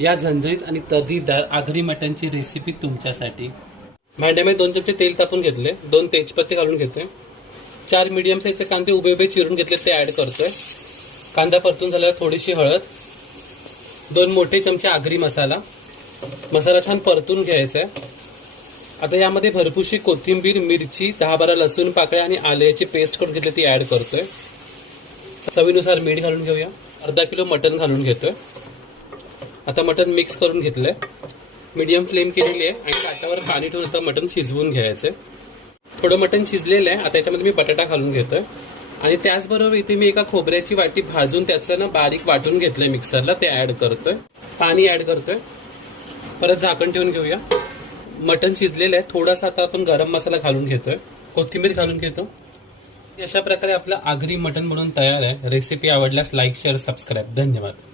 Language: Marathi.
या झणझणीत आणि तर्रीदार आगरी मटनची रेसिपी तुमच्यासाठी। भांड्यामध्ये 2 चमचे तेल तापून घेतले, 2 तेजपत्ते घालून घेतोय, 4 मीडियम साईजचे कांदे उभे उभे चिरून घेतले ते ऍड करतोय। कांदा परतून झाल्यावर थोडीशी हळद, 2 मोठे चमचे आगरी मसाला छान परतून घ्यायचा आहे। आता यामध्ये भरपूरशी कोथिंबीर, मिरची, 10-12 लसूण पाकळ्या आणि आल्याची पेस्ट करून घेतली ती ऍड करतोय। चवीनुसार मीठ घालून घेऊया। अर्धा किलो मटण घालून घेतोय। आता मटण मिक्स करून घेतलंय, मीडियम फ्लेम केलेली आहे आणि ताटावर पाणी ठेवून आता मटण शिजवून घ्यायचंय। थोडं मटण शिजलेलं आहे, आता याच्यामध्ये मी बटाटा घालून घेतोय आणि त्याचबरोबर इथे मी एका खोबऱ्याची वाटी भाजून त्याचं ना बारीक वाटून घेतलंय मिक्सरला, ते ऍड करतोय। पाणी ऍड करतोय, परत झाकण ठेवून घेऊया। मटण शिजलेलं आहे, थोडासा आता आपण गरम मसाला घालून घेतोय, कोथिंबीर घालून घेतो। अशा प्रकारे आपलं आगरी मटण बनवून तयार आहे। रेसिपी आवडल्यास लाईक, शेअर, सबस्क्राईब। धन्यवाद।